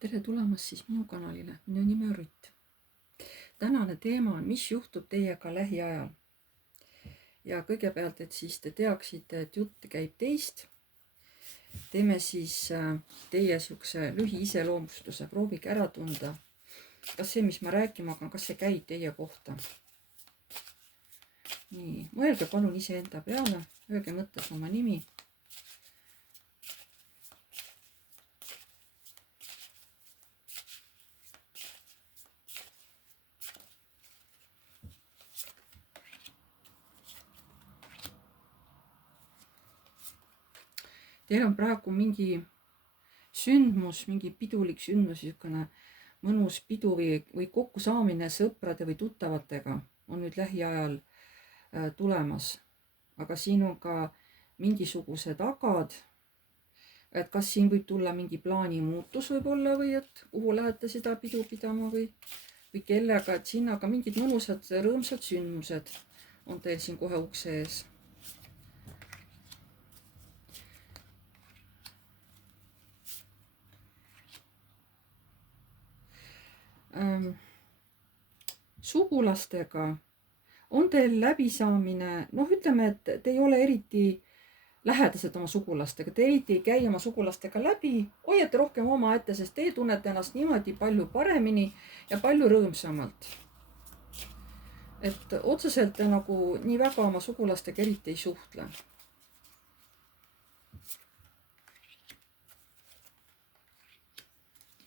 Tere tulemast siis minu kanalile, minu nimi on Rutt. Tänane teema on, mis juhtub teiega lähiajal. Ja kõigepealt, et siis te teaksite, et jutt käib teist. Teeme siis teie siukse lühiiseloomustuse, proovige ära tunda, kas see, mis ma rääkima hakkan, kas see käib teie kohta. Nii, mõelge palun iseenda peale, öelge mõttes oma nimi. Teil on praegu mingi sündmus, mingi pidulik sündmus, niisugune mõnus pidu või kokkusaamine sõprade või tuttavatega on nüüd lähiajal tulemas. Aga siin on ka mingisugused agad, et kas siin võib tulla mingi plaani muutus võib-olla või et kuhu lähete seda pidu pidama või kellega, et siin aga mingid mõnusad rõõmsad sündmused on teil siin kohe ukse ees. Sugulastega on teil läbisaamine, ütleme, et te ei ole eriti lähedased oma sugulastega, te eriti ei käi oma sugulastega läbi, hoiate rohkem omaette, sest te tunnete ennast niimoodi palju paremini ja palju rõõmsamalt. Et otseselt te nagu nii väga oma sugulastega eriti ei suhtle.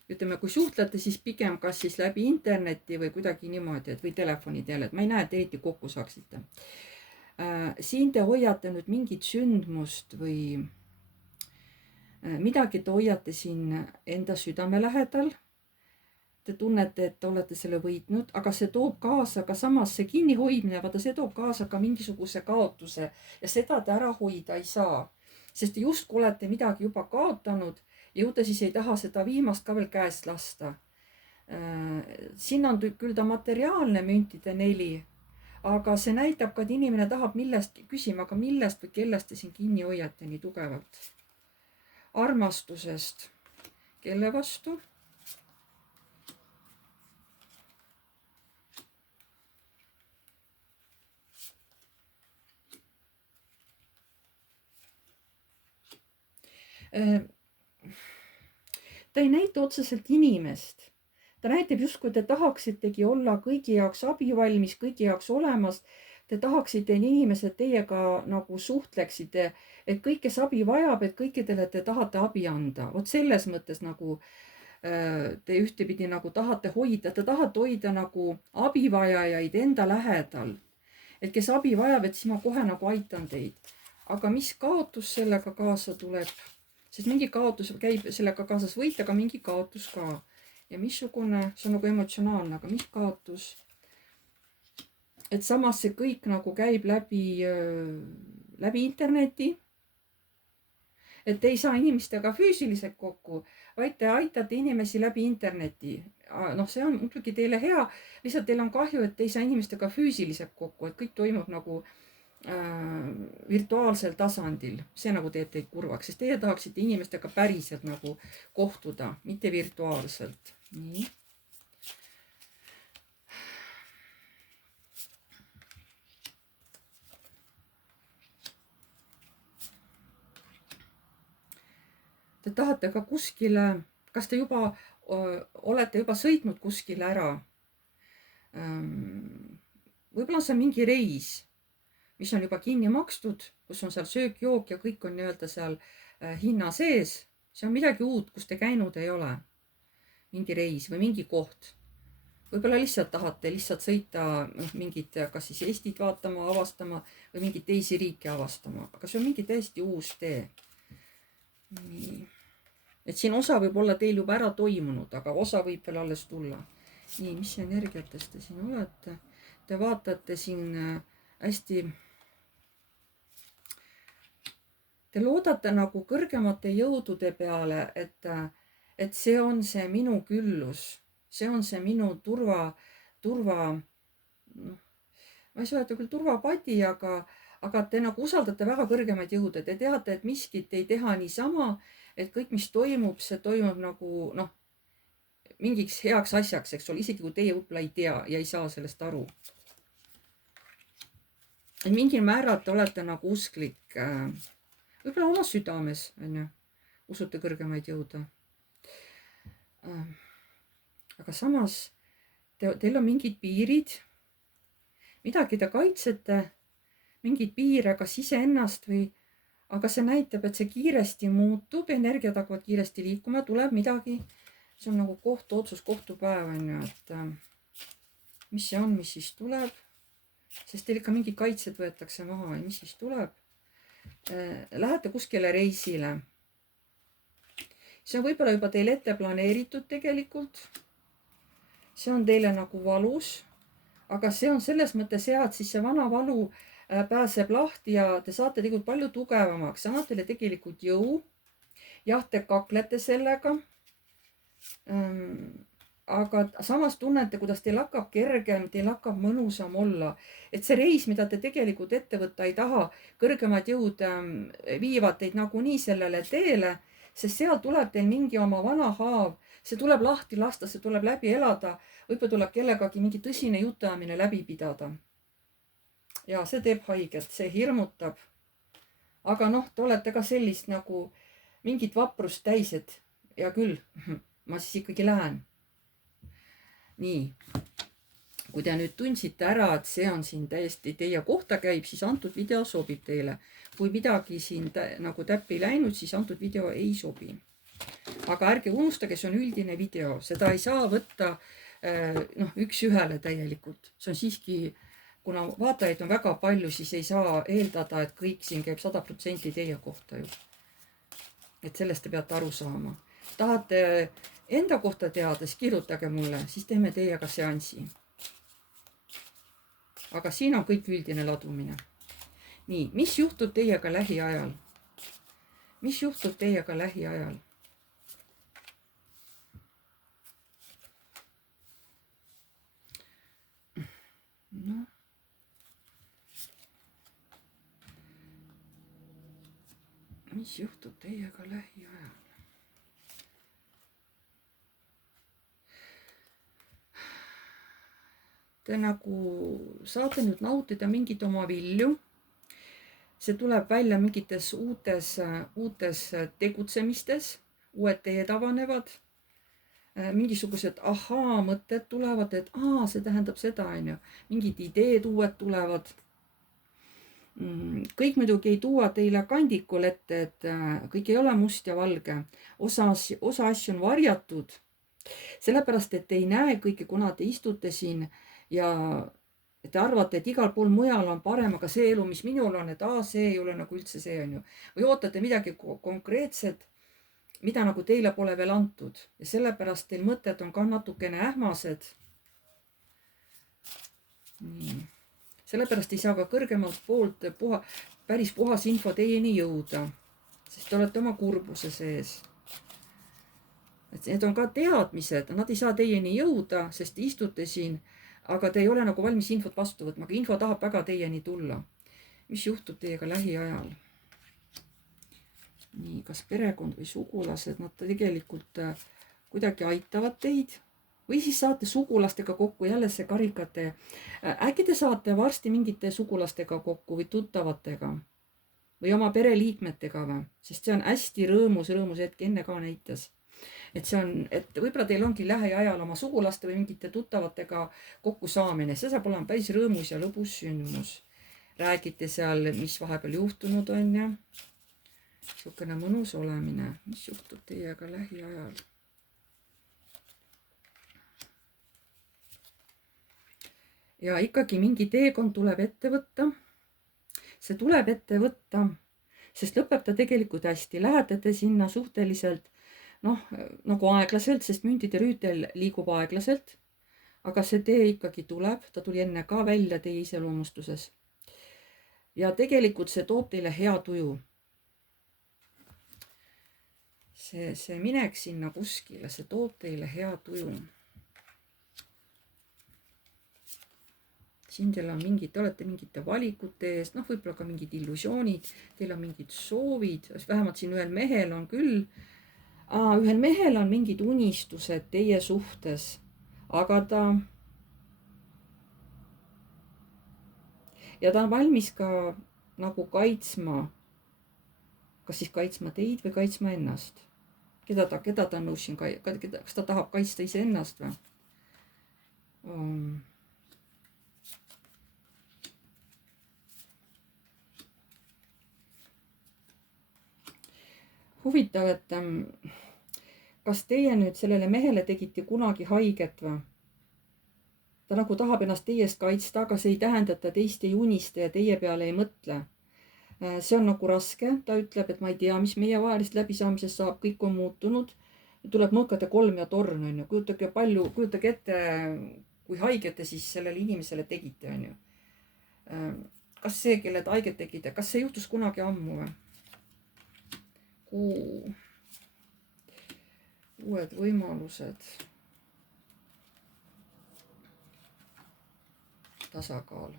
Ütleme, kui suhtlete, siis pigem kas siis läbi interneti või kuidagi niimoodi, et või telefoni teel, et ma ei näe, et eriti kokku saaksite. Siin te hoiate nüüd mingit sündmust või midagi te hoiate siin enda südame lähedal. Te tunnete, et te olete selle võitnud, aga see toob kaasa ka samas see kinnihoidmine, vaata see toob kaasa ka mingisuguse kaotuse ja seda te ära hoida ei saa, sest te justkui olete midagi juba kaotanud. Jõuda siis ei taha seda viimast ka veel käest lasta. Siin on küll ta materiaalne müntide 4, aga see näitab ka, et inimene tahab millest küsima, aga millest või kellest te siin kinni hoiate nii tugevalt. Armastusest. Kelle vastu? Ta ei näita otseselt inimest. Ta näitab justkui te tahaksitegi olla kõigi jaoks abivalmis, kõigi jaoks olemas. Te tahaksite, et inimesed teiega nagu suhtleksite, et kõik, kes abi vajab, et kõikidele te tahate abi anda. Vot selles mõttes nagu te ühtepidi nagu tahate hoida, te tahate hoida nagu abivajajaid enda lähedal. Et kes abi vajab, et siis ma kohe nagu aitan teid. Aga mis kaotus sellega kaasa tuleb? Sest mingi kaotus käib sellega kaasas võit, aga mingi kaotus ka. Ja missugune, see on nagu emotsionaalne, aga mis kaotus? Et samas see kõik nagu käib läbi interneti. Et te ei saa inimestega füüsiliselt kokku, vaid te aitate inimesi läbi interneti. See on muidugi teile hea, lihtsalt teil on kahju, et te ei saa inimestega füüsiliselt kokku, et kõik toimub nagu virtuaalsel tasandil. See nagu teeb teid kurvaks, sest teie tahaksite inimestega päriselt nagu kohtuda, mitte virtuaalselt. Nii. Te tahate ka kuskile, kas te juba olete juba sõitnud kuskile ära? Võib-olla see on mingi reis, mis on juba kinni makstud, kus on seal söök, jook ja kõik on nii-öelda seal hinna sees. See on midagi uut, kus te käinud ei ole. Mingi reis või mingi koht. Võib-olla lihtsalt tahate lihtsalt sõita mingit, kas siis Eestit vaatama, avastama või mingit teisi riike avastama. Aga see on mingi täiesti uus tee. Nii. Et siin osa võib olla teil juba ära toimunud, aga osa võib veel alles tulla. Nii, mis energiatest te siin olete? Te vaatate siin hästi... Te loodate nagu kõrgemate jõudude peale, et see on see minu küllus, see on see minu turva, ma ei saa öelda küll turvapadi, aga te nagu usaldate väga kõrgemaid jõude. Te teate, et miskit ei teha niisama, et kõik, mis toimub, see toimub nagu mingiks heaks asjaks, eks ole, isegi kui teie võib-olla ei tea ja ei saa sellest aru. Et mingil määral te olete nagu usklik, võib-olla oma südames, on ju, usute kõrgemaid jõude. Aga samas teil on mingid piirid, midagi te kaitsete, mingeid piire, kas iseennast või, aga see näitab, et see kiiresti muutub, energiad hakkavad kiiresti liikuma, tuleb midagi. See on nagu kohtuotsus, kohtupäev, on ju, et mis see on, mis siis tuleb. Sest teil ikka mingid kaitsed võetakse maha ja mis siis tuleb. Lähete kuskile reisile. See on võib-olla juba teil ette planeeritud tegelikult. See on teile nagu valus, aga see on selles mõttes hea, et siis see vana valu pääseb lahti ja te saate tegelikult palju tugevamaks. See annab teile tegelikult jõu. Jah, te kaklete sellega. Aga samas tunnete, kuidas teil hakkab kergem, teil hakkab mõnusam olla. Et see reis, mida te tegelikult ette võtta ei taha, kõrgemad jõud viivad teid nagunii sellele teele, sest seal tuleb teil mingi oma vana haav. See tuleb lahti lasta, see tuleb läbi elada. Võib-olla tuleb kellegagi mingi tõsine jutuajamine läbi pidada. Ja see teeb haiget, see hirmutab. Aga noh, te olete ka sellist nagu mingit vaprust täis, et ja küll, ma siis ikkagi lähen. Nii, kui te nüüd tundsite ära, et see on siin täiesti teie kohta käib, siis antud video sobib teile. Kui midagi siin nagu täppi läinud, siis antud video ei sobi. Aga ärge unustage, see on üldine video. Seda ei saa võtta üks ühele täielikult. See on siiski, kuna vaatajaid on väga palju, siis ei saa eeldada, et kõik siin käib 100% teie kohta ju. Et sellest te peate aru saama. Tahate enda kohta teada, siis kirjutage mulle, siis teeme teiega seansi. Aga siin on kõik üldine ladumine. Nii, mis juhtub teiega lähiajal? Mis juhtub teiega lähiajal? No. Mis juhtub teiega lähiajal? Te nagu saate nüüd nautida mingit oma vilju. See tuleb välja mingites uutes tegutsemistes, uued teed avanevad. Mingisugused mõtted tulevad, et see tähendab seda, on ju. Mingid ideed uued tulevad. Kõik muidugi ei tuua teile kandikul ette, et kõik ei ole must ja valge. Osa asju on varjatud. Sellepärast, et te ei näe kõike, kuna te istute siin ja te arvate, et igal pool mujal on parem, aga see elu, mis minul on, et see ei ole nagu üldse see, on ju. Või ootate midagi konkreetset, mida nagu teile pole veel antud. Ja sellepärast teil mõtted on ka natukene ähmased. Nii. Sellepärast ei saa ka kõrgemalt poolt päris puhas info teieni jõuda, sest te olete oma kurbuse sees. Et need on ka teadmised, nad ei saa teieni jõuda, sest te istute siin, aga te ei ole nagu valmis infot vastu võtma, aga info tahab väga teieni tulla. Mis juhtub teiega lähiajal? Nii, kas perekond või sugulased, nad tegelikult kuidagi aitavad teid või siis saate sugulastega kokku, jälle see karikate. Äkki te saate varsti mingite sugulastega kokku või tuttavatega või oma pereliikmetega või? Sest see on hästi rõõmus hetk, enne ka näitas. Et see on, et võib-olla teil ongi lähiajal oma sugulaste või mingite tuttavatega kokku saamine. See saab olema päris rõõmus ja lõbus sündmus. Räägite seal, mis vahepeal juhtunud on ja niisugune mõnus olemine. Mis juhtub teiega lähiajal? Ja ikkagi mingi teekond tuleb ette võtta. See tuleb ette võtta, sest lõpeb ta tegelikult hästi. Lähete te sinna suhteliselt nagu aeglaselt, sest müntide rüütel liigub aeglaselt, aga see tee ikkagi tuleb, ta tuli enne ka välja teie iseloomustuses. Ja tegelikult see toob teile hea tuju. See minek sinna kuskile, see toob teile hea tuju. Siin teil on te olete mingite valikute eest, võib-olla ka mingid illusioonid, teil on mingid soovid, vähemalt siin ühel mehel on küll. Ühel mehel on mingid unistused teie suhtes, aga ta on valmis ka nagu kaitsma, kas siis kaitsma teid või kaitsma ennast. Keda ta on nõus siin, kas ta tahab kaitsta iseennast või? Huvitav, et kas teie nüüd sellele mehele tegite kunagi haiget või? Ta nagu tahab ennast teie eest kaitsta, aga see ei tähenda, et ta teist ei unista ja teie peale ei mõtle. See on nagu raske, ta ütleb, et ma ei tea, mis meie vahelist läbisaamisest saab, kõik on muutunud. Tuleb mõõkata 3 ja torn, on ju. Kujutage ette, kui haiget te siis sellele inimesele tegite, on ju. Kas see, kelle te haiget tegite, kas see juhtus kunagi ammu või? Uued võimalused. Tasakaal.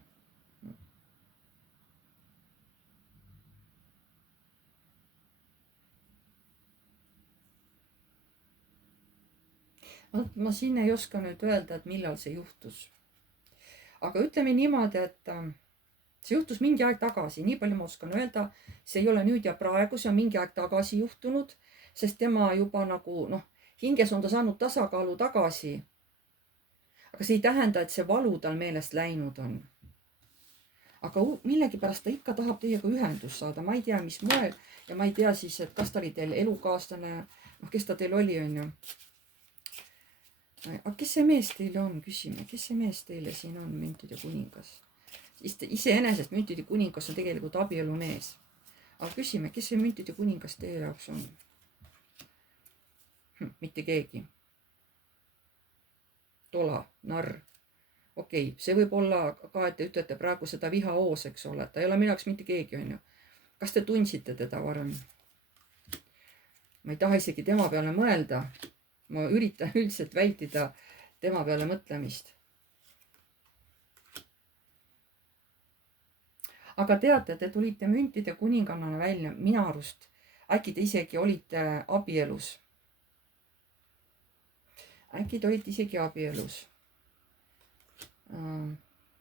Ma siin ei oska nüüd öelda, et millal see juhtus. Aga ütleme niimoodi, et see juhtus mingi aeg tagasi, nii palju ma oskan öelda. See ei ole nüüd ja praegu, see on mingi aeg tagasi juhtunud, sest tema juba nagu hinges on ta saanud tasakaalu tagasi. Aga see ei tähenda, et see valu tal meelest läinud on. Aga millegipärast ta ikka tahab teiega ühendust saada, ma ei tea, mis moel ja ma ei tea siis, et kas ta oli teil elukaaslane, kes ta teil oli, on ju. Aga kes see mees teile on, küsime, kes see mees teile siin on, müntide kuningas? Iseenesest müntide kuningas on tegelikult abielumees. Aga küsime, kes see müntide kuningas teie jaoks on? Mitte keegi. Tola, narr. Okei, see võib olla ka, et te ütlete praegu seda viha oos, eks ole, et ta ei ole minu jaoks mitte keegi, on ju. Kas te tundsite teda varem? Ma ei taha isegi tema peale mõelda. Ma üritan üldiselt vältida tema peale mõtlemist. Aga teate, te tulite müntide kuningannana välja minu arust. Äkki te isegi olite abielus.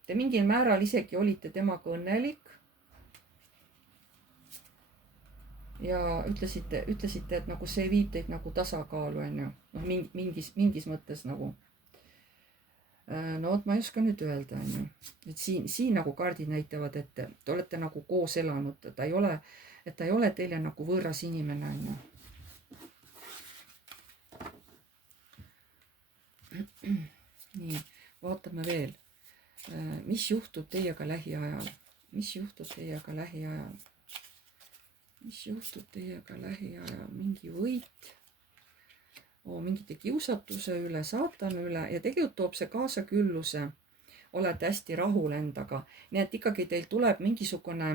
Te mingil määral isegi olite temaga õnnelik. Ja ütlesite, et nagu see viib teid nagu tasakaalu, on ju. Mingis mõttes nagu. Ma ei oska nüüd öelda, on ju. Et siin nagu kaardid näitavad, et te olete nagu koos elanud. Ta ei ole teile nagu võõras inimene, on ju. Nii, vaatame veel. Mis juhtub teiega lähiajal? Mingi võit, mingite kiusatuse üle, saatana üle ja tegelikult toob see kaasa külluse. Olete hästi rahul endaga. Nii et ikkagi teil tuleb mingisugune,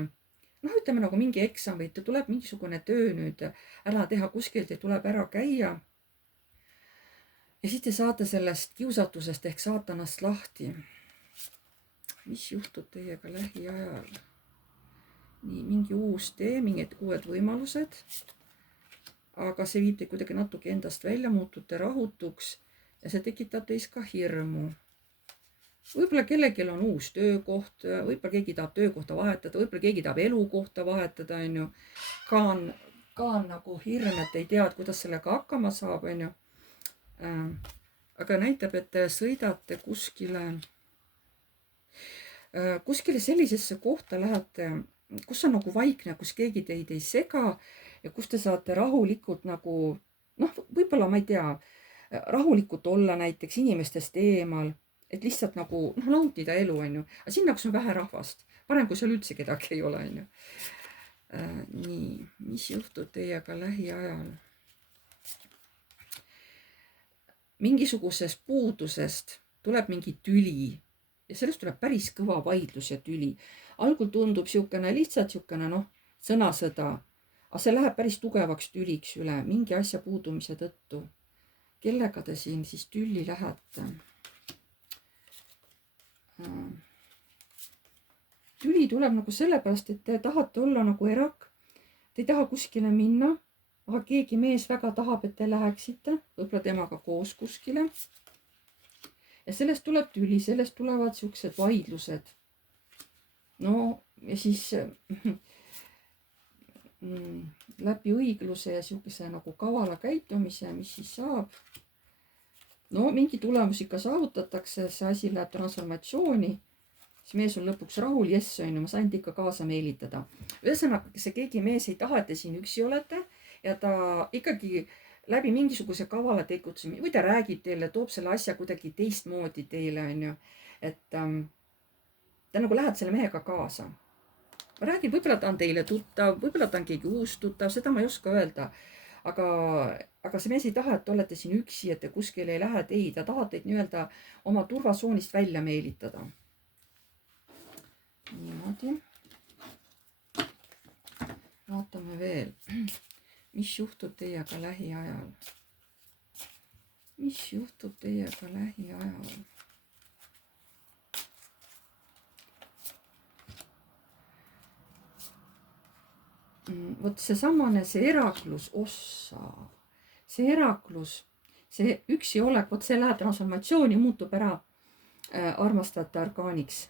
ütleme nagu mingi eksam või teil tuleb mingisugune töö nüüd ära teha, kuskilt teil tuleb ära käia. Ja siis te saate sellest kiusatusest ehk saatanast lahti. Mis juhtub teiega lähiajal? Nii, mingi uus tee, mingid uued võimalused. Aga see viib teid kuidagi natuke endast välja, muutute rahutuks ja see tekitab teis ka hirmu. Võib-olla kellelgi on uus töökoht, võib-olla keegi tahab töökohta vahetada, võib-olla keegi tahab elukohta vahetada, on ju. Ka on nagu hirm, et ei tea, kuidas sellega hakkama saab, on ju. Aga näitab, et te sõidate kuskile sellisesse kohta lähete, kus on nagu vaikne, kus keegi teid ei sega ja kus te saate rahulikult nagu, võib-olla ma ei tea, rahulikult olla näiteks inimestest eemal, et lihtsalt nagu nautida elu, on ju. Aga sinna, kus on vähe rahvast, parem kui seal üldse kedagi ei ole, on ju. Nii, mis juhtub teiega lähiajal? Mingisugusest puudusest tuleb mingi tüli ja sellest tuleb päris kõva vaidlus ja tüli. Algul tundub lihtsalt sõnasõda, aga see läheb päris tugevaks tüliks üle mingi asja puudumise tõttu. Kellega te siin siis tülli lähete? Tüli tuleb nagu sellepärast, et te tahate olla nagu erak. Te ei taha kuskile minna. aga keegi mees väga tahab, et te läheksite võib-olla temaga koos kuskile. ja sellest tuleb tüli, sellest tulevad siuksed vaidlused. no ja siis läbi õigluse ja siukese nagu kavala käitumise, mis siis saab? no mingi tulemus ikka saavutatakse, see asi läheb transformatsiooni, siis mees on lõpuks rahul, jess on ju, ma sain ikka kaasa meelitada. ühesõnaga, see keegi mees ei taha, et te siin üksi olete ja ta ikkagi läbi mingisuguse kavala tegutsemise või ta räägib teile, toob selle asja kuidagi teistmoodi teile, on ju, et ta nagu läheb selle mehega kaasa. räägib, võib-olla ta on teile tuttav, võib-olla ta on keegi uus tuttav, seda ma ei oska öelda. aga see mees ei taha, et te olete siin üksi, et te kuskile ei lähe, ei, ta tahab teid nii-öelda oma turvatsoonist välja meelitada. niimoodi. vaatame veel, mis juhtub teiega lähiajal. mis juhtub teiega lähiajal? vot seesamane, see Heraklus, ossa, see Heraklus, see üksi olek, vot see läheb transformatsiooni, muutub ära armastajate arkaaniks.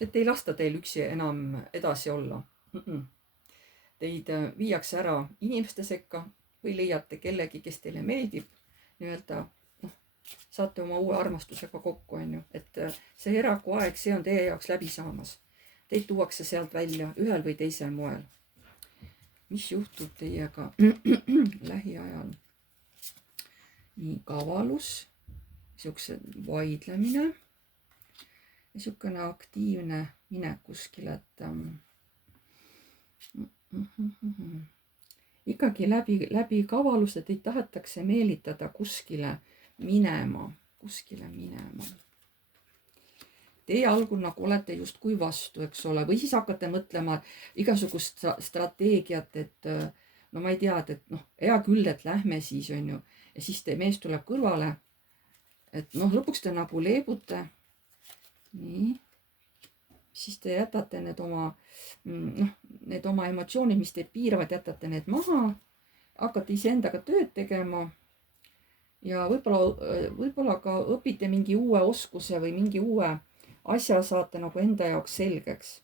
et ei lasta teil üksi enam edasi olla. Teid viiakse ära inimeste sekka või leiate kellegi, kes teile meeldib, nii-öelda saate oma uue armastusega kokku, on ju, et see Heraku aeg, see on teie jaoks läbi saamas. Teid tuuakse sealt välja ühel või teisel moel. mis juhtub teiega lähiajal? nii, kavalus, siukse vaidlemine ja siukene aktiivne minek kuskile, et ikkagi läbi kavaluse teid tahetakse meelitada kuskile minema. Teie algul nagu olete justkui vastu, eks ole, või siis hakkate mõtlema igasugust strateegiat, et no ma ei tea, et hea küll, et lähme siis, on ju, ja siis teie mees tuleb kõrvale, et lõpuks te nagu leebute. nii, siis te jätate need oma emotsioonid, mis teid piiravad, jätate need maha, hakkate iseendaga tööd tegema ja võib-olla ka õpite mingi uue oskuse või mingi uue asja saate nagu enda jaoks selgeks.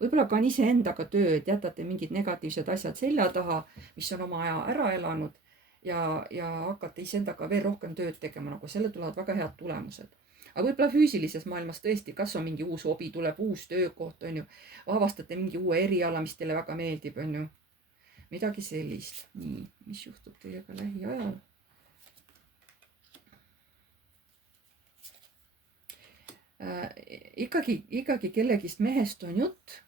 võib-olla ka on iseendaga tööd, jätate mingid negatiivsed asjad selja taha, mis on oma aja ära elanud ja hakkate iseendaga veel rohkem tööd tegema, nagu selle tulevad väga head tulemused. aga võib-olla füüsilises maailmas tõesti, kas on mingi uus hobi, tuleb uus töökoht, on ju, avastate mingi uue eriala, mis teile väga meeldib, on ju, midagi sellist. nii, mis juhtub teiega lähiajal? ikkagi kellegist mehest on jutt,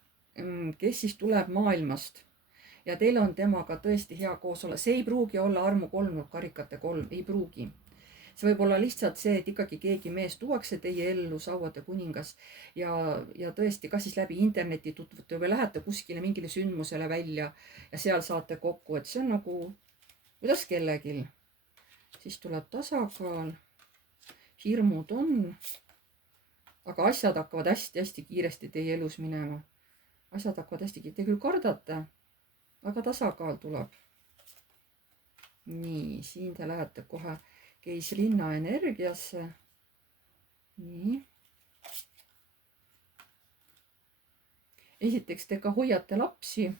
kes siis tuleb maailmast ja teil on temaga tõesti hea koos olla. see ei pruugi olla armu kolmnurk, karikate kolm, ei pruugi. see võib olla lihtsalt see, et ikkagi keegi mees tuuakse teie ellu, sauade kuningas, ja tõesti, kas siis läbi interneti tutvute või lähete kuskile mingile sündmusele välja ja seal saate kokku, et see on nagu kuidas kellelgi. siis tuleb tasakaal, hirmud on, aga asjad hakkavad hästi-hästi kiiresti teie elus minema. asjad hakkavad hästi kiiresti, te küll kardate, aga tasakaal tuleb. nii, siin te lähete kohe keisrinna energiasse. nii. esiteks te ka hoiate lapsi.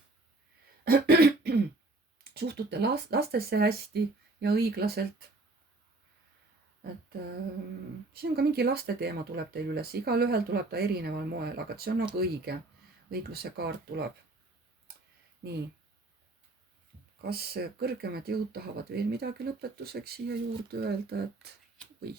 suhtute lastesse hästi ja õiglaselt. et see on ka mingi laste teema tuleb teil üles, igalühel tuleb ta erineval moel, aga see on nagu õige. õigluse kaart tuleb. nii. kas kõrgemad jõud tahavad veel midagi lõpetuseks siia juurde öelda, et või?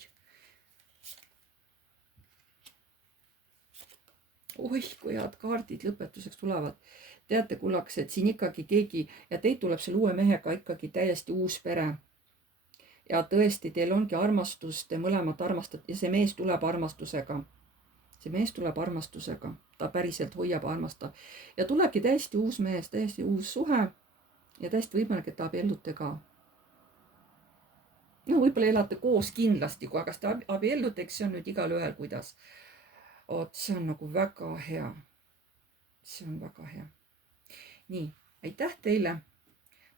oih, kui head kaardid lõpetuseks tulevad. teate, kullakesed, siin ikkagi keegi ja teid tuleb selle uue mehega ikkagi täiesti uus pere. ja tõesti, teil ongi armastus, te mõlemad armastate ja see mees tuleb armastusega. ta päriselt hoiab, armastab ja tulebki täiesti uus mees, täiesti uus suhe ja täiesti võimalik, et te abiellute ka. no võib-olla elate koos kindlasti, aga kas te abiellute, eks see on nüüd igalühel kuidas. oot, see on nagu väga hea. see on väga hea. nii, aitäh teile.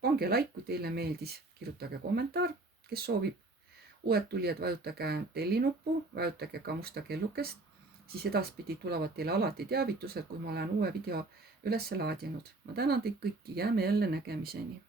Pange like, kui teile meeldis, kirjutage kommentaar, kes soovib. Uued tulijad, vajutage telli nuppu, vajutage ka musta kellukest, siis edaspidi tulevad teile alati teavitused, kui ma olen uue video üles laadinud. Ma tänan teid kõiki, jääme jälle nägemiseni.